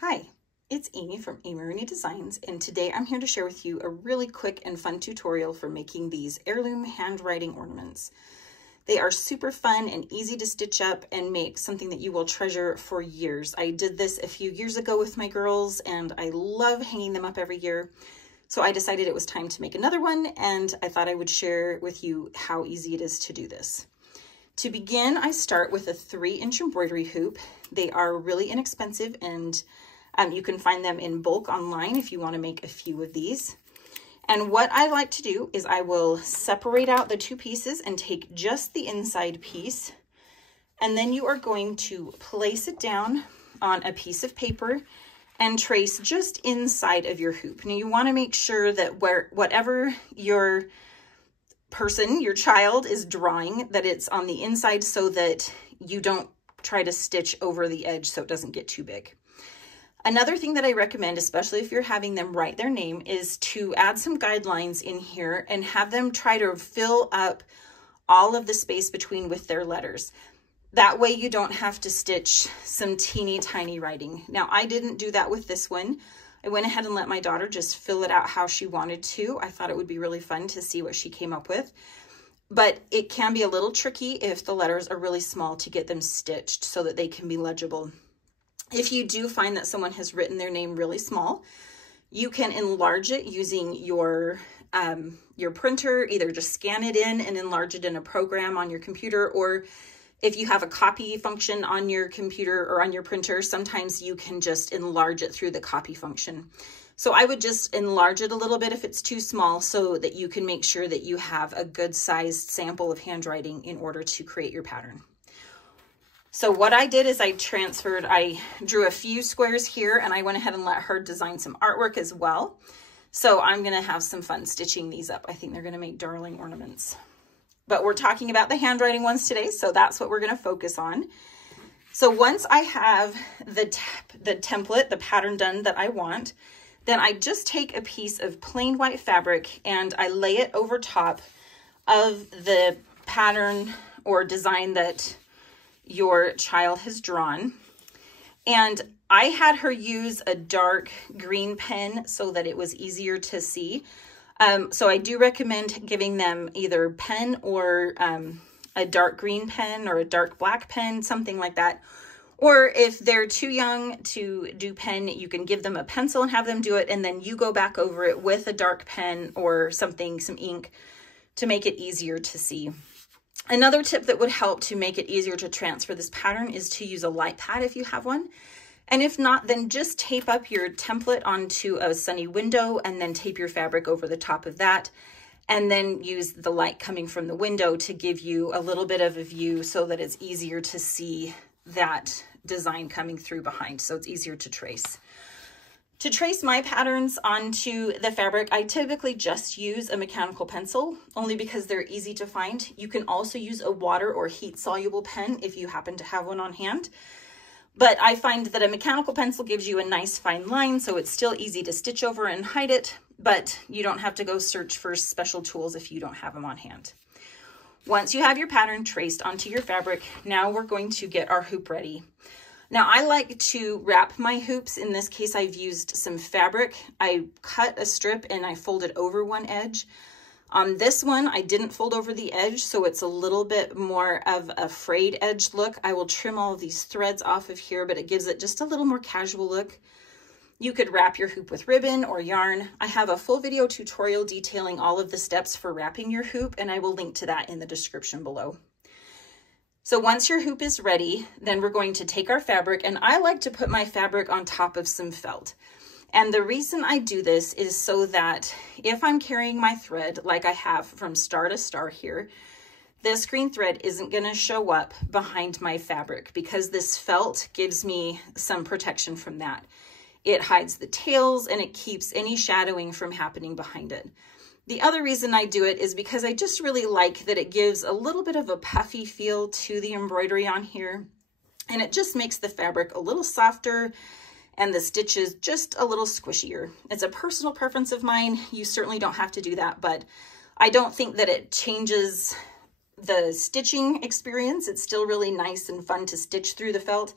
Hi, it's Amy from Amy Designs, and today I'm here to share with you a really quick and fun tutorial for making these heirloom handwriting ornaments. They are super fun and easy to stitch up and make something that you will treasure for years. I did this a few years ago with my girls and I love hanging them up every year. So I decided it was time to make another one, and I thought I would share with you how easy it is to do this. To begin, I start with a 3-inch embroidery hoop. They are really inexpensive, and you can find them in bulk online if you want to make a few of these. And what I like to do is I will separate out the two pieces and take just the inside piece, and then you are going to place it down on a piece of paper and trace just inside of your hoop. Now you want to make sure that whatever your child is drawing, that it's on the inside so that you don't try to stitch over the edge so it doesn't get too big. Another thing that I recommend, especially if you're having them write their name, is to add some guidelines in here and have them try to fill up all of the space between with their letters. That way you don't have to stitch some teeny tiny writing. Now, I didn't do that with this one. I went ahead and let my daughter just fill it out how she wanted to. I thought it would be really fun to see what she came up with. But it can be a little tricky if the letters are really small to get them stitched so that they can be legible. If you do find that someone has written their name really small, you can enlarge it using your printer. Either just scan it in and enlarge it in a program on your computer, or if you have a copy function on your computer or on your printer, sometimes you can just enlarge it through the copy function. So I would just enlarge it a little bit if it's too small so that you can make sure that you have a good sized sample of handwriting in order to create your pattern. So what I did is I drew a few squares here, and I went ahead and let her design some artwork as well. So I'm gonna have some fun stitching these up. I think they're gonna make darling ornaments. But we're talking about the handwriting ones today, so that's what we're gonna focus on. So once I have the template, the pattern done that I want, then I just take a piece of plain white fabric and I lay it over top of the pattern or design that your child has drawn. And I had her use a dark green pen so that it was easier to see. So I do recommend giving them either pen or a dark green pen or a dark black pen, something like that. Or if they're too young to do pen, you can give them a pencil and have them do it, and then you go back over it with a dark pen or something, some ink, to make it easier to see. Another tip that would help to make it easier to transfer this pattern is to use a light pad if you have one. And if not, then just tape up your template onto a sunny window and then tape your fabric over the top of that. And then use the light coming from the window to give you a little bit of a view so that it's easier to see that design coming through behind, so it's easier to trace. To trace my patterns onto the fabric, I typically just use a mechanical pencil, only because they're easy to find. You can also use a water or heat-soluble pen if you happen to have one on hand. But I find that a mechanical pencil gives you a nice fine line, so it's still easy to stitch over and hide it, but you don't have to go search for special tools if you don't have them on hand. Once you have your pattern traced onto your fabric, now we're going to get our hoop ready. Now I like to wrap my hoops. In this case, I've used some fabric. I cut a strip and I folded over one edge. On this one, I didn't fold over the edge, so it's a little bit more of a frayed edge look. I will trim all of these threads off of here, but it gives it just a little more casual look. You could wrap your hoop with ribbon or yarn. I have a full video tutorial detailing all of the steps for wrapping your hoop, and I will link to that in the description below. So once your hoop is ready, then we're going to take our fabric, and I like to put my fabric on top of some felt. And the reason I do this is so that if I'm carrying my thread like I have from star to star here, this green thread isn't going to show up behind my fabric because this felt gives me some protection from that. It hides the tails and it keeps any shadowing from happening behind it. The other reason I do it is because I just really like that it gives a little bit of a puffy feel to the embroidery on here. And it just makes the fabric a little softer and the stitches just a little squishier. It's a personal preference of mine. You certainly don't have to do that, but I don't think that it changes the stitching experience. It's still really nice and fun to stitch through the felt.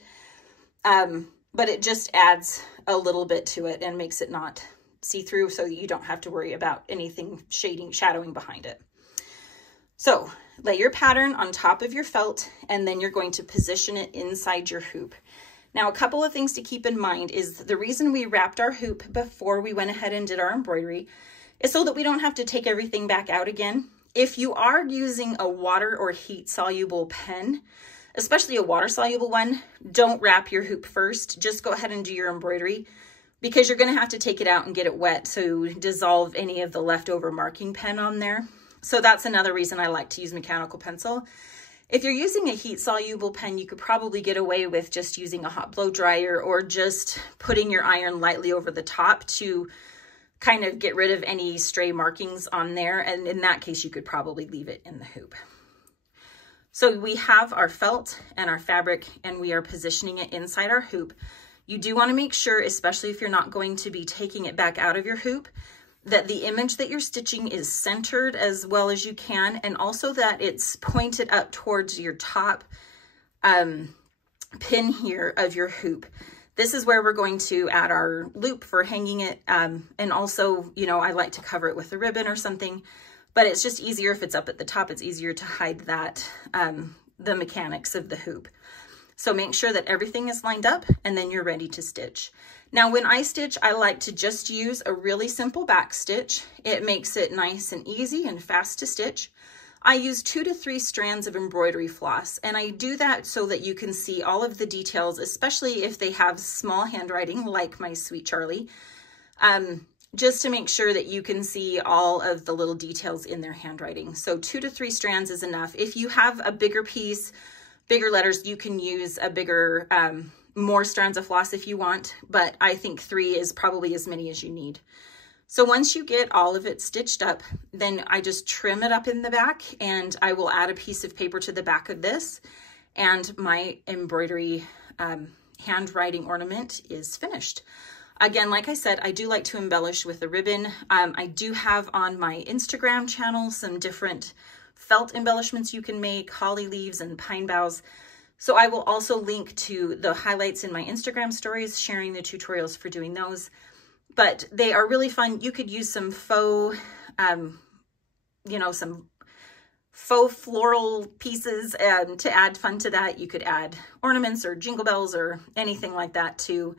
but it just adds a little bit to it and makes it not see-through, so that you don't have to worry about anything shadowing behind it. So lay your pattern on top of your felt, and then you're going to position it inside your hoop. Now, a couple of things to keep in mind is the reason we wrapped our hoop before we went ahead and did our embroidery is so that we don't have to take everything back out again. If you are using a water or heat soluble pen, especially a water soluble one, don't wrap your hoop first. Just go ahead and do your embroidery, because you're going to have to take it out and get it wet to dissolve any of the leftover marking pen on there. So that's another reason I like to use mechanical pencil. If you're using a heat soluble pen, you could probably get away with just using a hot blow dryer or just putting your iron lightly over the top to kind of get rid of any stray markings on there. And in that case, you could probably leave it in the hoop. So we have our felt and our fabric, and we are positioning it inside our hoop. You do want to make sure, especially if you're not going to be taking it back out of your hoop, that the image that you're stitching is centered as well as you can, and also that it's pointed up towards your top pin here of your hoop. This is where we're going to add our loop for hanging it, and also, you know, I like to cover it with a ribbon or something, but it's just easier if it's up at the top. It's easier to hide that, the mechanics of the hoop. So make sure that everything is lined up, and then you're ready to stitch. Now, when I stitch, I like to just use a really simple back stitch. It makes it nice and easy and fast to stitch. I use 2 to 3 strands of embroidery floss, and I do that so that you can see all of the details, especially if they have small handwriting like my Sweet Charlie, just to make sure that you can see all of the little details in their handwriting. So 2 to 3 strands is enough. If you have a bigger piece, bigger letters, you can use a bigger, more strands of floss if you want, but I think 3 is probably as many as you need. So once you get all of it stitched up, then I just trim it up in the back, and I will add a piece of paper to the back of this, and my embroidery handwriting ornament is finished. Again, like I said, I do like to embellish with a ribbon. I do have on my Instagram channel some different felt embellishments you can make, holly leaves and pine boughs. So I will also link to the highlights in my Instagram stories, sharing the tutorials for doing those. But they are really fun. You could use some faux, you know, some faux floral pieces to add fun to that. You could add ornaments or jingle bells or anything like that to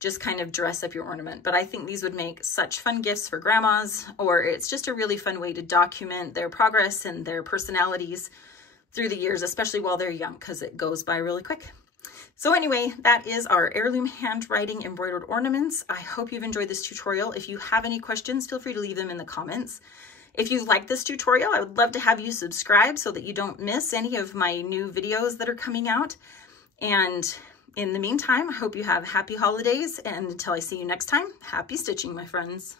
just kind of dress up your ornament. But I think these would make such fun gifts for grandmas, or it's just a really fun way to document their progress and their personalities through the years, especially while they're young, because it goes by really quick. So anyway, that is our heirloom handwriting embroidered ornaments. I hope you've enjoyed this tutorial. If you have any questions, feel free to leave them in the comments. If you like this tutorial, I would love to have you subscribe so that you don't miss any of my new videos that are coming out. And in the meantime, I hope you have happy holidays, and until I see you next time, happy stitching, my friends.